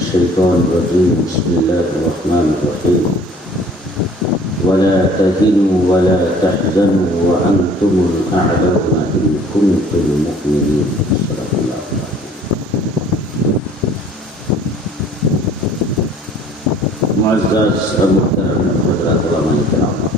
الشيطان الرجيم. بسم الله الرحمن الرحيم. ولا تهنوا ولا تحزنوا وأنتم الأعلون إن كنتم مؤمنين. صدق الله معزز المحترم حضرات علماء الكرام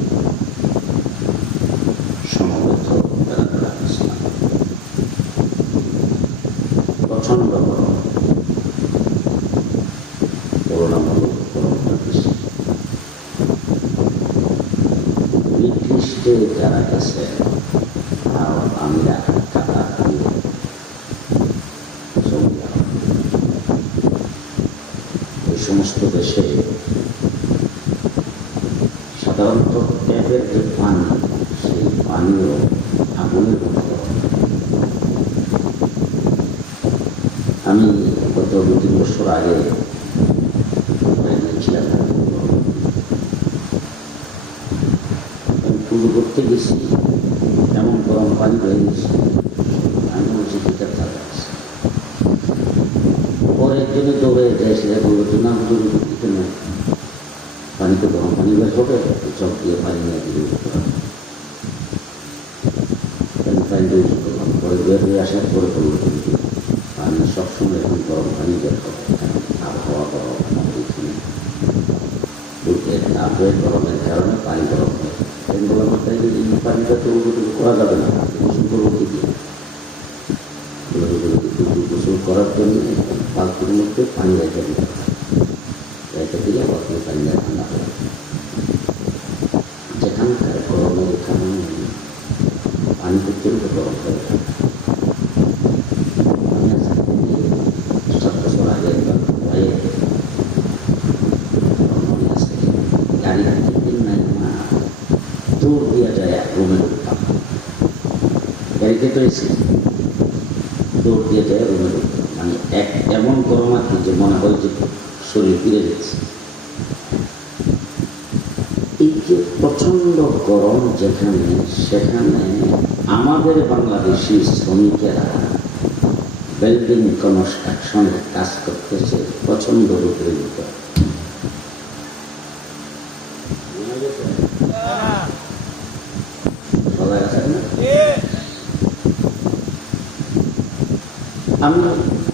সমস্ত দেশে সাধারণত ট্যাপের যে পানি, সেই পানীয় আগুনের আমি গত দু তিন বছর আগে আমি পুজো করতে গেছি, এমন গরম পানি হয়ে গেছে আমি বলছি টিকার থাকা আছে পরে একজনে দৌড়ে যায় সেটা বলল যে না হুজুর দিতে না পানিতে গরম পানি বের হবে চক দিয়ে পানি নিয়ে দিয়ে দিতে হবে আমি পানি দিয়ে উঁচু করলাম পরে বের হয়ে আসার পরে বলল কিন্তু পানি সবসময় এখন গরম পানি বের হবে এখন আবহাওয়া গরম এখানে তাপের গরমের কারণে পানি গরম হয় আমি বললাম তাই যদি এই পানিটা তো করা যাবে না গোসল করব কি দিয়ে। গোসল করার জন্য বালতির মধ্যে পানি রেখে দিতে হয় রেখে দিলে বালতির পানিটা ঠান্ডা হবে। যেখানকার গরমের এখানে পানি পর্যন্ত গরম হয়ে থাকে আমি আজকে থেকে সাত বছর আগে একবার ভাইয়ে মনে আছে গাড়ি হাতে দিন নাই মা দৌড় দিয়া যায় এক রুমে ঢুকতাম এসে দৌড় দিয়ে যায় রুমে মানে এক এমন গরম আর কি যে মনে হয় যে শরীর ফিরে যাচ্ছে। এই যে প্রচণ্ড গরম যেখানে, সেখানে আমাদের বাংলাদেশি শ্রমিকেরা বিল্ডিং কনস্ট্রাকশনে কাজ করতেছে প্রচণ্ড রূপের ভিতর সবাই আছেন না আমি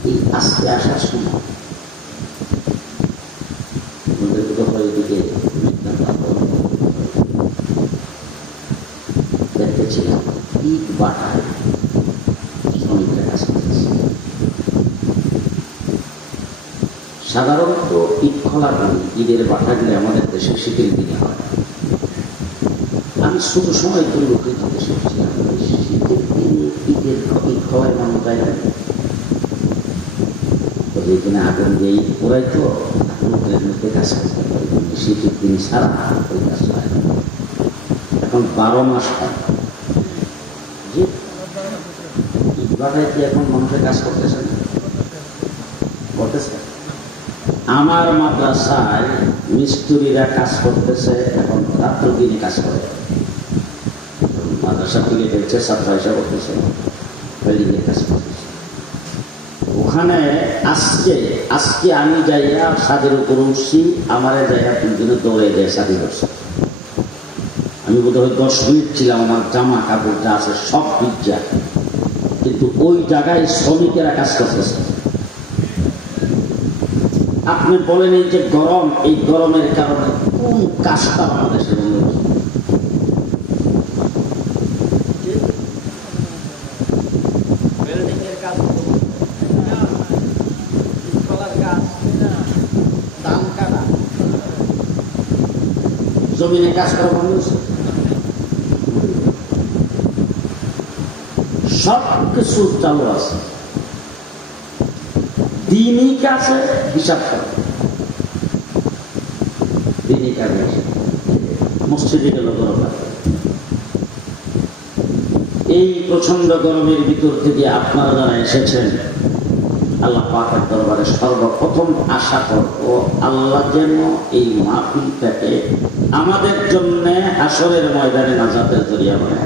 এই আজকে আসার সময় আমাদের কোথাও এদিকে দেখতেছিলাম ইট বাটায় শ্রমিকরা কাজ করতেছে। সাধারণত ইট খোলা ঈদের বাটাগুলি আমাদের দেশে শীতের দিনে হয়। আমি শুধু সময় পরিবর্তিত দেশে ছিলাম শীতের দিনে ঈদের ইট খোলায় মানুষ না যেখানে আগুন দিয়ে ইট পোড়াই তো মধ্যে কাজ করতে শীতের দিন সারা ওই কাজ হয় এখন বারো মাস হয়। এখন মানুষের কাজ করতেছে করতেছে? আমার মাদ্রাসায় মিস্ত্রিরা কাজ করতেছে, এখন রাত্র দিনে কাজ করে। মাদ্রাসা থেকে দেখছে ছাত্র হিসাব করতেছে। কাজ করতেছে। ওখানে আজকে আজকে আমি যাইয়া সাদের উপর উঠছি, আমারে যাইয়া তিনজনে দৌড়ে যায় সাদি করছে আমি বোধ হয় দশ মিনিট ছিলাম, আমার জামা কাপড় যা আছে সব পিজ্জা কিন্তু ওই জায়গায় শ্রমিকেরা কাজ করতেছে। আপনি বলেন এই যে গরম, এই গরমের কারণে কোন কাজটা বাংলাদেশে বন্ধ হচ্ছে? বিল্ডিংয়ের কাজ কলার কাজ দাম কাটা জমিনে কাজ করা বন্ধ হচ্ছে সব কিছু চালু আছে। দিনই কাছে হিসাব করে। দিনই কাজে মসজিদে গেল এই প্রচণ্ড গরমের ভিতর থেকে আপনারা যারা এসেছেন আল্লাহ পাকের দরবারে সর্বপ্রথম আশা আল্লাহ যেন এই মাহফিলটাকে আমাদের জন্য আসরের ময়দানে নাজাতের বলে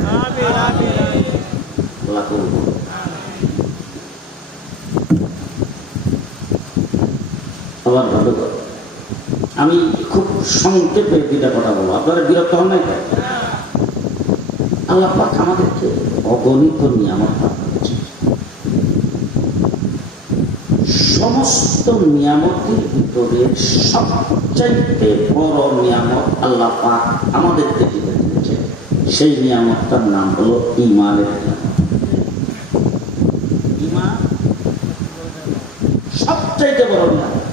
আবার ভালো আমি খুব সংক্ষেপে দুইটা কথা বলব। আপনারা বিরক্ত হন না আল্লাহ পাক আমাদেরকে অগণিত নিয়ে আমার সমস্ত নিয়ামতের ভিতরে সবচাইতে বড় নিয়ামত আল্লাহ পাক আমাদেরকে দিতে দিয়েছে সেই নিয়ামতটার নাম হলো ইমানের ইমান সবচাইতে বড় নিয়ামত।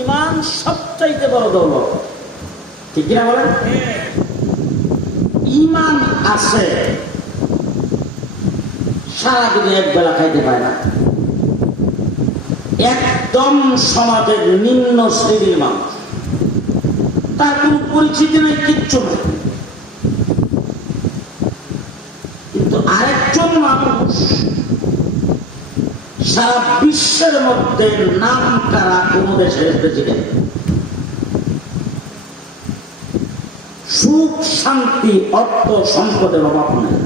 ইমান সবচাইতে বড় দৌলত। ঠিক কিনা বলেন? ইমান আছে। সারাদিনে এক বেলা খাইতে পায় না। একদম সমাজের নিম্ন শ্রেণির মানুষ। তার কোনো পরিচিতি নেই, কিচ্ছু নেই। কিন্তু আরেকজন মানুষ সারা বিশ্বের মধ্যে নাম কারা কোন দেশের প্রেসিডেন্ট? সুখ, শান্তি, অর্থ, সম্পদের অভাব নেই।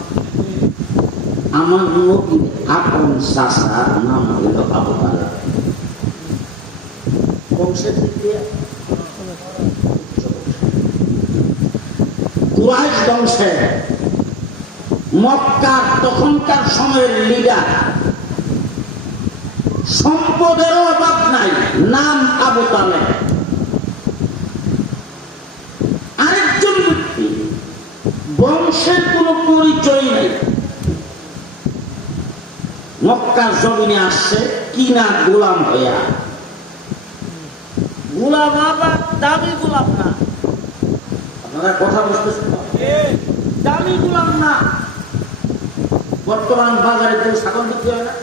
আমার নবীর আপন চাষার নাম হইল আবু কুরাইশ মক্কার তখনকার সময়ের লিডার সম্পদেরও অভাব নাই, নাম আবু তালেব আরেকজন ব্যক্তি বংশের কোনো পরিচয় নেই মক্কার জমিনে আসছে কিনা গোলাম হইয়া? গোলাম আবার দামি গোলাম না। আপনারা কথা বুঝতেছেন? দামি গোলাম না। বর্তমান বাজারে কেউ ছাগল বিক্রি হয় না?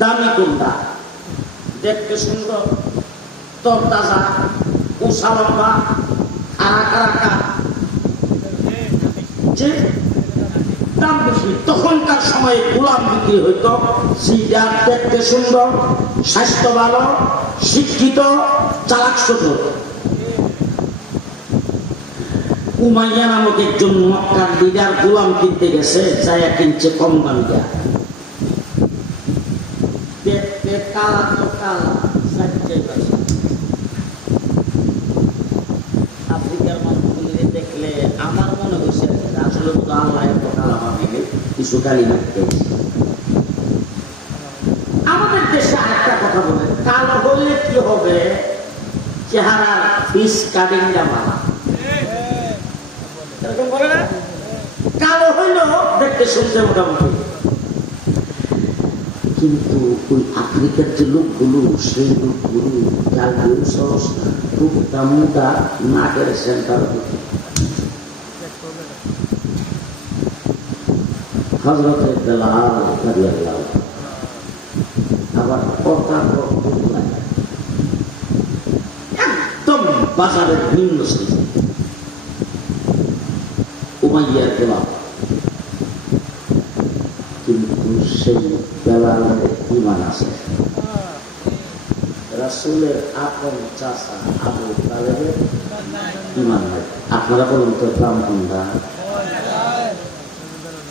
দামি কোনটা? দেখতে সুন্দর তরতাজা উষা লম্বা আরাকা রাখা যে দাম বেশি। তখনকার সময়ে গোলাম বিক্রি হইতো সিডার দেখতে সুন্দর স্বাস্থ্য ভালো শিক্ষিত, চালাক চতুর উমাইয়া নামক একজন মক্কার লিডার গোলাম কিনতে গেছে যাইয়া কিনছে কম দামি কালা আফ্রিকার মানুষগুলি দেখলে আমার মনে হয়েছে আসলে তো আল্লাহ এত কালা কিছু কালি মারতে আমাদের দেশে আরেকটা কথা বলে, কালো হলে কি হবে? চেহারার ফিস কাটিংটা মারা কালো দেখতে শুনতে মোটামুটি। কিন্তু ওই আফ্রিকার যে লোকগুলো, সেই সেন্টার হজরত রাদিয়াল্লাহু আবার একদম বাজারের নিম্ন শ্রেণি উমাইয়ার গোলাম কিন্তু সেই বেলালের ইমান আছে। রাসুলের আপন চাষা আবু তালেবের ইমান নাই। আপনারা বলুন তো গ্রাম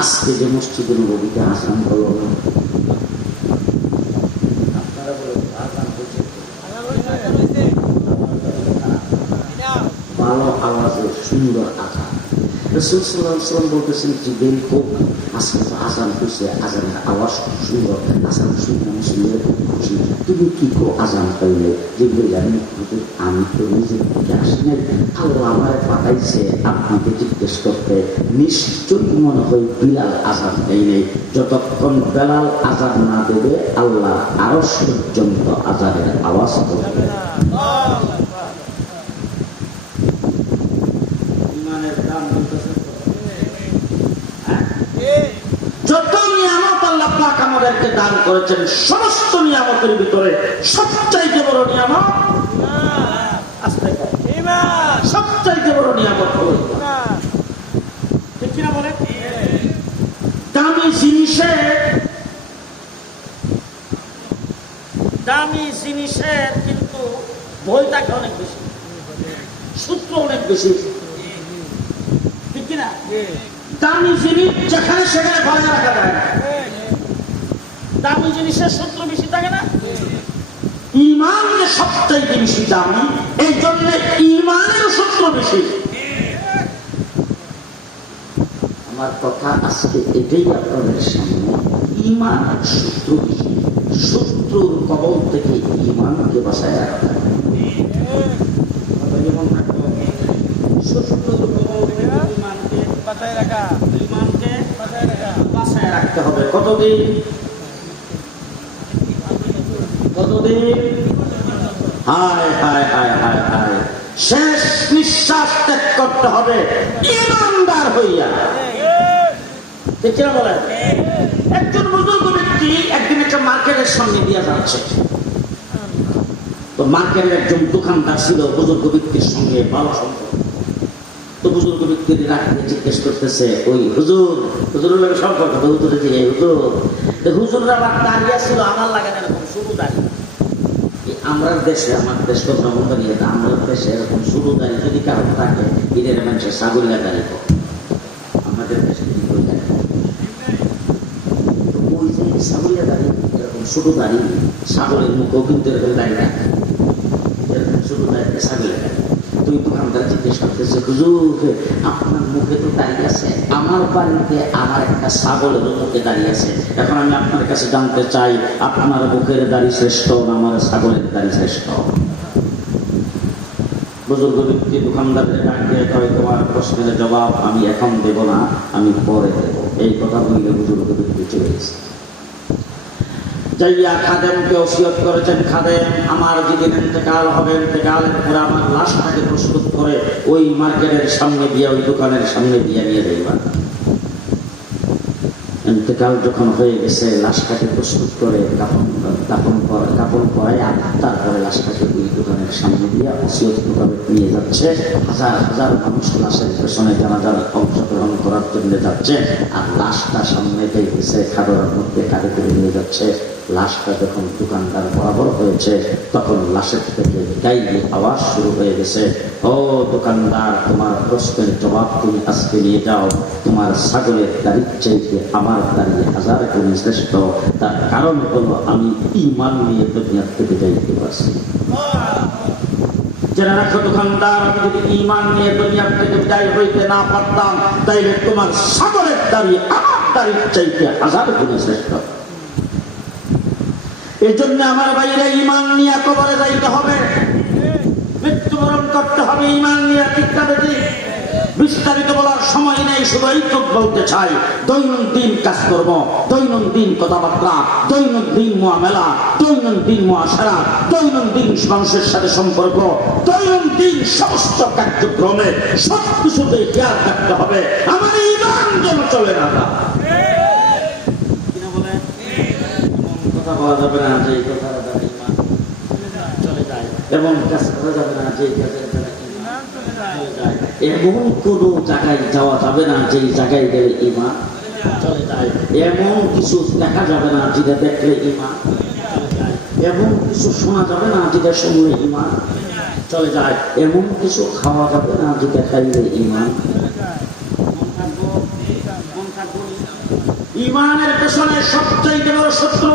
আজকে যে মসজিদের নবীতে আসান তো? ভালো আওয়াজে সুন্দর আজান রসুল সাল্লাম বলতেছেন যে বেল হোক হয়েছে আজানের আওয়াজ খুব সুন্দর শুনে খুব খুশি তুমি কি কো আজান পাইলে যে বলি আমি তো আসি আল্লাহ আমার পাঠাইছে আপনাকে জিজ্ঞেস করতে নিশ্চয়ই মনে হয় বিলাল আজান দেয় নেই যতক্ষণ বেলাল আজান না দেবে আল্লাহ আরও পর্যন্ত আজানের আওয়াজ করবে ইমানের দাম বলতেছেন তো? হ্যাঁ? যত নিয়ামত আল্লাহ পাক আমাদেরকে দান করেছেন সমস্ত নিয়ামতের ভিতরে সবচাইতে বড় নিয়ামত? সবচাইতে বড় নিয়ামত হলো দামি জিনিসের দামি জিনিসের কিন্তু ভয় থাকে অনেক বেশি। সূত্র অনেক বেশি। ঠিক কিনা? দামি জিনিস যেখানে সেখানে ভয় রাখা যায় না। দামি জিনিসের সূত্র বেশি থাকে না? ইমান যে সবচাইতে বেশি দামি, এই জন্য ইমানের সূত্র বেশি। আমার কথা আজকে এটাই আপনাদের সামনে, ইমান সূত্র বেশি। শত্রুর কবল থেকে ইমানকে বাঁচায় রাখতে হবে। শত্রুর কবল থেকে ইমানকে ইমানকে বাঁচায় রাখতে হবে কতদিন? হায় হায় হায় হায় হায়। শেষ নিঃশ্বাস ত্যাগ করতে হবে। ইমানদার হইয়া। ঠিক কিনা বলেন? একজন বুজুর্গ ব্যক্তি একদিন একটা মার্কেটের সামনে দিয়ে যাচ্ছে। তো মার্কেটের একজন দোকানদার ছিল বুজুর্গ ব্যক্তির সঙ্গে ভালো সম্পর্ক। তো বুজুর্গ ব্যক্তির রাখতে জিজ্ঞেস করতেছে ওই হুজুর হুজুরের সম্পর্ক হুজুরে হুজুর। আবার দাঁড়িয়ে ছিল আমার লাগে না এরকম শুরু দাঁড়িয়ে আমরা দেশে, আমার দেশ তো ব্রাহ্মণবাড়ি নিয়ে আমরা দেশে এরকম শুরু দেয়, যদি কারণ থাকে, ঈদের মানুষের সাগরিয়া দাঁড়িয়ে আমাদের দেশে কিন্তু ওই যে সাগরিয়া দাঁড়িয়ে শুরু দাঁড়িয়ে সাগরের মুখও কিন্তু এরকম দাঁড়িয়ে রাখে। এরকম শুরু দাঁড়িয়ে সাগরিয়া দাঁড়িয়ে তুই দোকানদার জিজ্ঞেস করতেছে হুজুর আপনার মুখে তো দাঁড়িয়ে আছে আমার বাড়িতে আমার একটা ছাগলের মুখে দাঁড়িয়ে আছে। এখন আমি আপনার কাছে জানতে চাই আপনার মুখের দাড়ি শ্রেষ্ঠ না আমার ছাগলের দাড়ি শ্রেষ্ঠ বুজুর্গ ব্যক্তি দোকানদারের ডাক কয় তোমার প্রশ্নের জবাব আমি এখন দেব না। আমি পরে দেব। এই কথা বললে বুজুর্গ ব্যক্তি চলে গেছে। যাইয়া খাদেমকে ওসিয়ত করেছেন খাদেম, আমার যেদিন ইন্তেকাল হবে ইন্তেকালের পরে আমার লাশটাকে প্রস্তুত করে ওই মার্কেটের সামনে দিয়ে, ওই দোকানের সামনে দিয়ে নিয়ে যাইবা। ইন্তেকাল যখন হয়ে গেছে, লাশটাকে প্রস্তুত করে কাপন কাপন কাপন আর তারপরে লাশটাকে ওই দোকানের সামনে দিয়ে ওসিয়ত মোতাবেক নিয়ে যাচ্ছে। হাজার হাজার মানুষ লাশের পেছনে জানাজার অংশগ্রহণ করার জন্য যাচ্ছে আর লাশটা সামনে গেছে খাদরার মধ্যে কাঁধে করে নিয়ে যাচ্ছে। লাশটা যখন দোকানদার বরাবর হয়েছে, তখন লাশের থেকে গাইলে আওয়াজ শুরু হয়ে গেছে, ও দোকানদার, তোমার প্রশ্নের জবাব তুমি আজকে নিয়ে যাও। তোমার ছাগলের তারিখ চাইতে আমার দাঁড়িয়ে হাজার গুণ শ্রেষ্ঠ। তার কারণ হলো আমি ইমান নিয়ে দুনিয়ার থেকে যাইতে পারছি জেনে রাখো দোকানদার, আমি যদি ইমান নিয়ে দুনিয়ার থেকে বিদায় হইতে না পারতাম, তাইলে তোমার সাগরের দাঁড়িয়ে আমার দাঁড়িয়ে চাইতে হাজার গুণ শ্রেষ্ঠ। এই জন্য আমার বাইরে ইমান নিয়ে কবরে যাইতে হবে। মৃত্যুবরণ করতে হবে ইমান নিয়ে ঠিকটা বেশি বিস্তারিত বলার সময় নেই, শুধু এইটুক বলতে চাই। দৈনন্দিন কাজকর্ম, দৈনন্দিন কথাবার্তা, দৈনন্দিন মহামেলা দৈনন্দিন মহাসারা দৈনন্দিন মানুষের সাথে সম্পর্ক, দৈনন্দিন সমস্ত কার্যক্রমে সব কিছুতে খেয়াল রাখতে হবে। আমার যেন চলে না যায়। কিনা বলেন? এমন কথা বলা যাবে না যে এই ইমান চলে যায়। কাজ করা যাবে না যে ইমান চলে যায়। এমন কোন জায়গায় যাওয়া যাবে না যে জায়গায় গেলে ইমান চলে যায়। এমন কিছু দেখা যাবে না যেটা দেখলে ইমান এমন কিছু শোনা যাবে না যেটা শুনলে ইমান চলে যায়। এমন কিছু খাওয়া যাবে না যেটা খাইলে ইমান ইমানের পেছনে সবচাইতে বড় শত্রু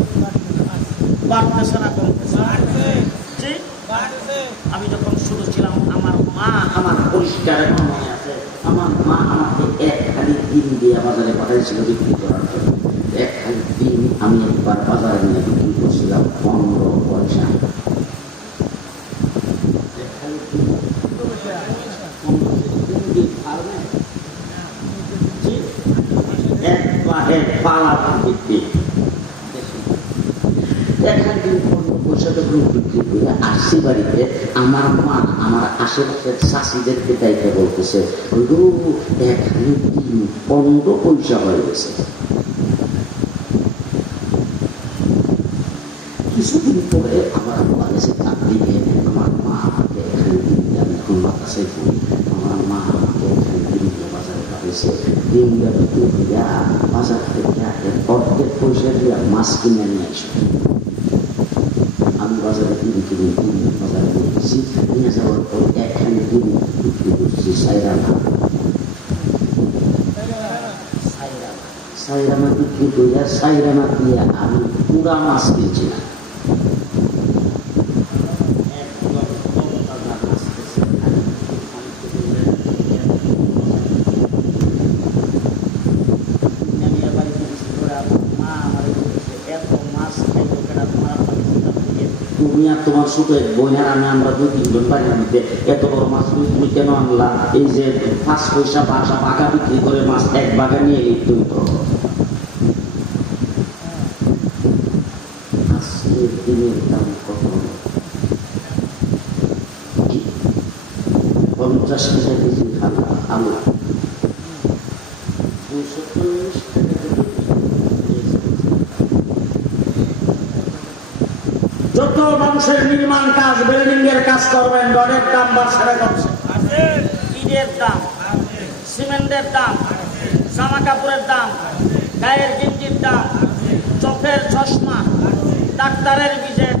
বাড়তেছে না কমতেছে আমি যখন শুরু ছিলাম আমার মা আমার পরিষ্কার এখন মনে আছে। আমার মা আমাকে এক খালি দিন দিয়ে বাজারে পাঠাইছিল বিক্রি করার জন্য। এক খালি দিন আমি একবার বাজারে নিয়ে বিক্রি করছিলাম পনেরো পয়সা। এক খালি ডিম, পনেরো পয়সা। তিন দিন ফার্মে। জি, এক পালা বিক্রি এখান থেকে পয়সা যখন বিক্রি বাড়িতে। আমার মা আমার আশেপাশের শাশিদেরকে দায়িত্ব বলতেছে "ওগো, এখানে তিন পনেরো পয়সা হয়ে গেছে। কিছুদিন পরে আমার আম্মা এসে তার দিকে আমার মা আমাকে এখানে দিন দিয়ে আমি আমার মা আমাকে এখানে দিন দিয়ে বাজারে পাঠিয়েছে দিন দিয়ে বিক্রি বাজার থেকে অর্ধেক পয়সা দিয়ে মাছ কিনে নিয়ে আসি নিয়ে যাওয়ার পর একখানে দিন বিক্রি করছি সাইরানা সাইরানা বিক্রি করিয়া সাইরামা দিয়ে আমি পুরা মাছ কিনছিলাম তুমি আর তোমার শুধু বইনার আমি আমরা দুই তিনজন বাড়ির মধ্যে এত বড় মাছ তুমি তুমি কেন আনলা? এই যে পাঁচ পয়সা বাসা বাঘা বিক্রি করে মাছ এক বাঘা নিয়ে হইতো আজকের দিনের দাম? পঞ্চাশ টাকা কেজি আলু। দুশো চল্লিশ টাকা কেজি যত মানুষের নির্মাণ কাজ বিল্ডিং এর কাজ করবেন রডের দাম না কমছে ইটের দাম, সিমেন্টের দাম, জামা কাপড়ের দাম, গায়ের গেঞ্জির দাম, চোখের চশমা, ডাক্তারের ভিজিট,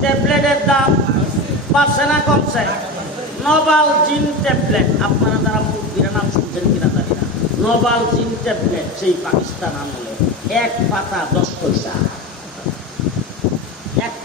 ট্যাবলেটের দাম বাড়ছে না, কমছে। নবাল জিন ট্যাবলেট, আপনারা যারা মুরগির নাম শুনছেন কিনা জানি না। নবাল জিন ট্যাবলেট, সেই পাকিস্তান আমলে এক পাতা দশ পয়সা।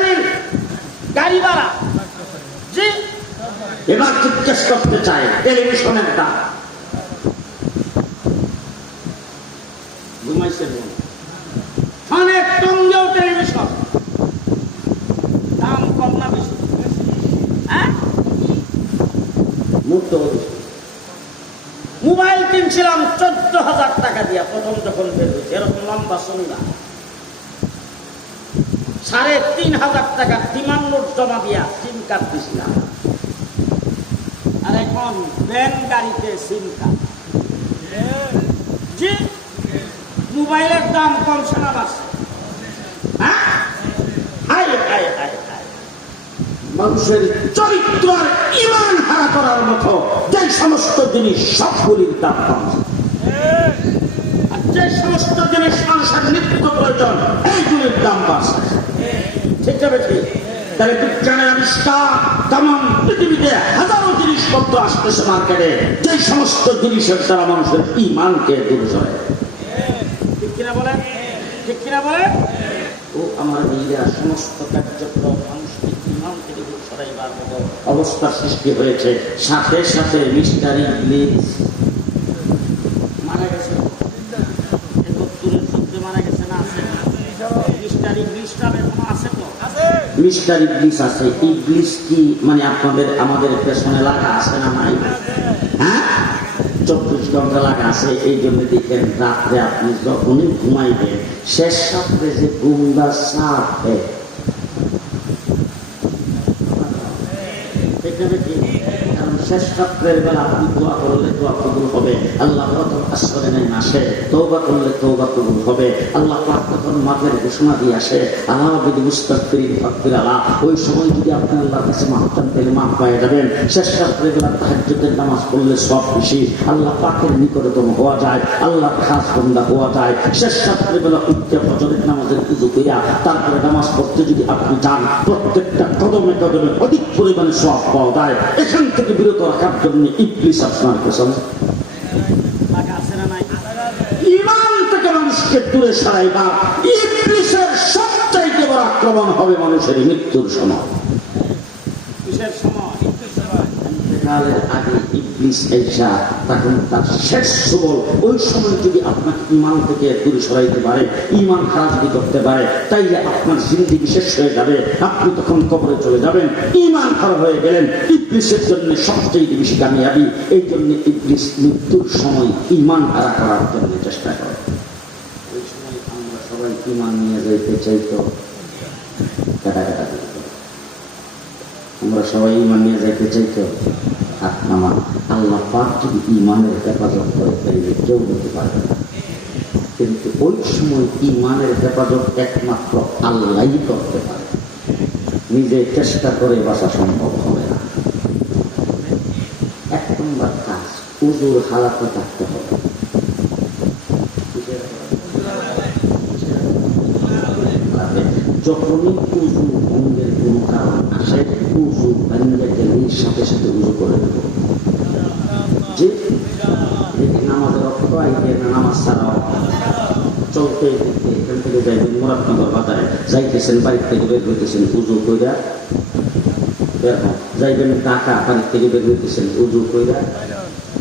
বিল গাড়ি জি। এবার জিজ্ঞেস করতে চাই টেলিভিশনের দাম হ্যাঁ। মোবাইল কিনছিলাম চোদ্দ হাজার টাকা দিয়া প্রথম যখন বের হয়েছে। এরকম লম্বা সন্ধ্যা সাড়ে তিন হাজার টাকা ডিমান্ড নোট জমা দিয়া সিম কার্ড দিছিলাম। আর এখন ভ্যান গাড়িতে সিম কার্ড। জি, মোবাইলের দাম কমছে না বাড়ছে। হ্যাঁ? মানুষের চরিত্র আর ইমান হারা করার মতো যে সমস্ত জিনিস সবগুলির দাম আর যে সমস্ত জিনিস মানুষের নিত্য প্রয়োজন এইগুলির দাম বাড়ছে। ঠিক তাহলে বিজ্ঞানের আবিষ্কার তেমন পৃথিবীতে হাজারো জিনিসপত্র আসতেছে মার্কেটে যে সমস্ত জিনিসের দ্বারা মানুষের ইমানকে দূরে ঠিক কিনা বলেন? ঠিক কিনা বলেন? ও আমার সমস্ত কার্যক্রম মানুষকে ইমান থেকে দূরে সরাইবার মতো অবস্থার সৃষ্টি হয়েছে। সাথে সাথে মিস্টার ইংলিশ মারা গেছে। একাত্তরের যুদ্ধে মারা গেছে না আছে? মিস্টার ইংলিশ নাম এখনও আছে তো? মিস্টার ইবলিস আছে। ইবলিস কি মানে আপনাদের, আমাদের পেছনে লাগা আছে না নাই? হ্যাঁ? চব্বিশ ঘণ্টা লাগা আছে, এই জন্য দেখেন রাত্রে আপনি যখনই ঘুমাইবেন, শেষ রাত্রে যে গুন্ডা সাপ এখানে কি? শেষ রাত্রের বেলা আপনি দোয়া করলে দোয়া কবুল হবে। আল্লাহ তৌবা করলে তৌবা কবুল হবে। আল্লাহ পাক তখন ঘোষণা দিয়ে আসে আল্লাহ যদি আল্লাহ ওই সময় যদি আপনি আল্লাহর কাছে পেয়ে যাবেন। শেষ বেলা নামাজ পড়লে সব বেশি আল্লাহ পাকের নিকটতম হওয়া যায় আল্লাহ খাস হওয়া যায়। শেষ বেলা ফজরের নামাজের পুজো তারপরে নামাজ পড়তে যদি আপনি যান, প্রত্যেকটা কদমে কদমে অধিক পরিমাণে সব পাওয়া যায়। এখান থেকে বিরত রাখার জন্য ইবলিস আপনার পেছনে ইমান থেকে মানুষকে দূরে সরাইবা ইবলিসের সবচাইতে বড় আক্রমণ হবে মানুষের মৃত্যুর সময়। সময়? আগে ইবলিস এসা তখন তার শেষ ওই সময় যদি আপনাকে ইমান থেকে দূরে সরাইতে পারে, ইমান খারাপ করতে পারে, তাইলে আপনার জিন্দিগি হয়ে যাবে। আপনি তখন কবরে চলে যাবেন। ইমান খারাপ হয়ে গেলেন। ইবলিসের জন্য সবচেয়ে বেশি কামিয়াবি। এই জন্য ইবলিস মৃত্যুর সময় ইমান হারা করার জন্য চেষ্টা করে। ওই সময় আমরা সবাই ইমান নিয়ে যাইতে চাইতো। কাটা কাটা আমরা সবাই ইমান নিয়ে যাইতে হাত নামা, আল্লাহ পাক যদি ইমানের হেফাজত করে, তাইলে কেউ দিতে পারবে না। কিন্তু ওই সময় ইমানের হেফাজত একমাত্র আল্লাহই করতে পারে। নিজে চেষ্টা করে বাসা সম্ভব হবে না। এক নম্বর কাজ, উজুর হালাতে থাকতে হবে। যখনই উজু ভঙ্গের কোনো কারণ আসে উজু ভেঙে গেলে সাথে সাথে উজু করে দেবো যে নামাজের অর্থ নামাজ ছাড়াও যাইবেন মুরাদনগর বাজারে যাইতেছেন উজু ঢাকা, বাড়ির থেকে বের হইতেছেন, উজু কইরা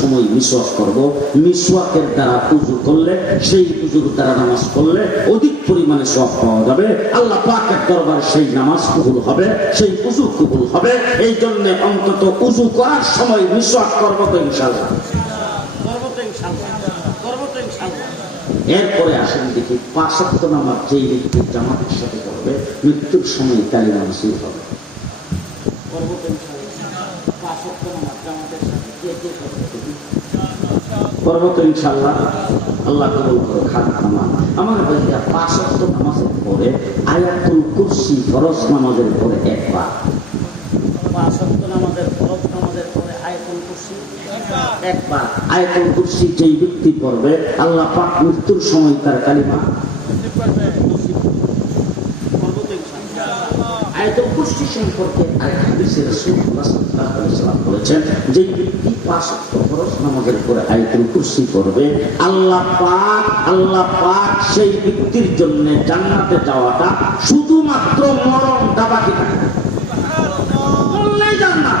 সময় আল্লাহ পাকের দরবার সেই নামাজ কবুল হবে, সেই উজু কবুল হবে। এই জন্য অন্তত উজু করার সময় মিসওয়াক করব তো ইনশাল্লাহ করব তো ইনশাল্লাহ করব তো ইনশাল্লাহ এরপরে আসেন দেখি পাঁচ অক্ট নামাজ যেই ব্যক্তি জামাতের সাথে করবে, মৃত্যুর সময় কালিমা নসিব হবে। করব তো ইনশাল্লাহ আল্লাহ কবুল করো আমার ভাইয়া পাঁচ অক্ট নামাজের পরে আয়াতুল কুরসি ফরজ নামাজের পরে একবার। নামাজের একবার আয়াতুল কুরসি যেই ব্যক্তি করবে আল্লাহ পাক মৃত্যুর সময় তার কালিমা সেই ব্যক্তির জন্য জান্নাতে যাওয়াটা শুধুমাত্র মরণটা বাকি থাকে বললেই জান্নাত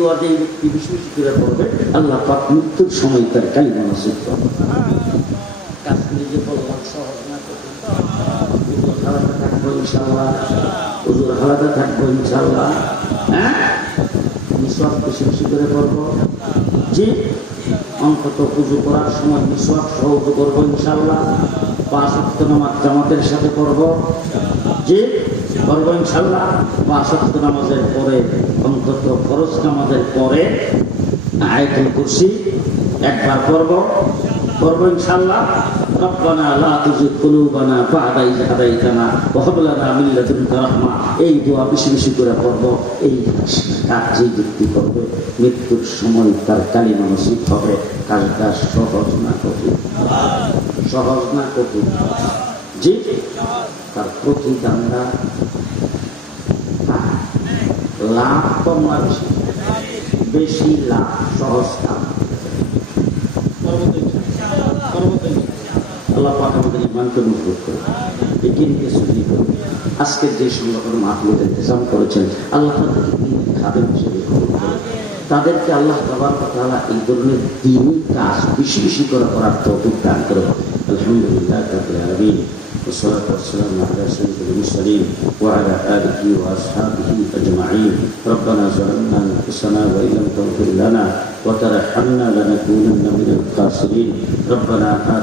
দোয়াতে ব্যক্তি বিশেষ করে আল্লাহ পাক মৃত্যুর সময় তার কালিমা নসিব বললাম, সহজ না ইনশাল্লাহ ইনশাল্লাহ হ্যাঁ? করব। অন্তত পুজো করার সময় ইনশাল্লাহ পাঁচ নামাজ জামাতের সাথে করব। জি? করব ইনশাল্লাহ। বা সত্য নামাজের পরে অন্তত ফরজ নামাজের পরে আয়াতুল কুরসি একবার পড়ব। পড়ব ইনশাল্লাহ। রব্বানা লা তুজিগ কুলুবানা বা'দা ইয হাদাইতানা ওয়া হাব লানা মিন লাদুনকা রাহমা। এই দোয়া বেশি বেশি করে পড়ব। এই কাজ যে ব্যক্তি করবে মৃত্যুর সময় তার কালিমা নসিব হবে। কাজটা সহজ না কঠিন। সহজ না কঠিন। জি? তার প্রতিদানটা হ্যাঁ, লাভ কম না বেশি। লাভ, সহজ যে সংগঠন মাহমুদ ইন্তজাম করেছেন, আল্লাহ তাদেরকে তাদেরকে আল্লাহ এই ধরনের দিন কাজ বেশি বেশি করে করার তৌফিক দান করে আলহামদুলিল্লাহ والصلاة والسلام على سيد المرسلين وعلى آله وأصحابه أجمعين. ربنا ظلمنا أنفسنا وإن لم تغفر لنا وترحمنا لنكونن من الخاسرين. ربنا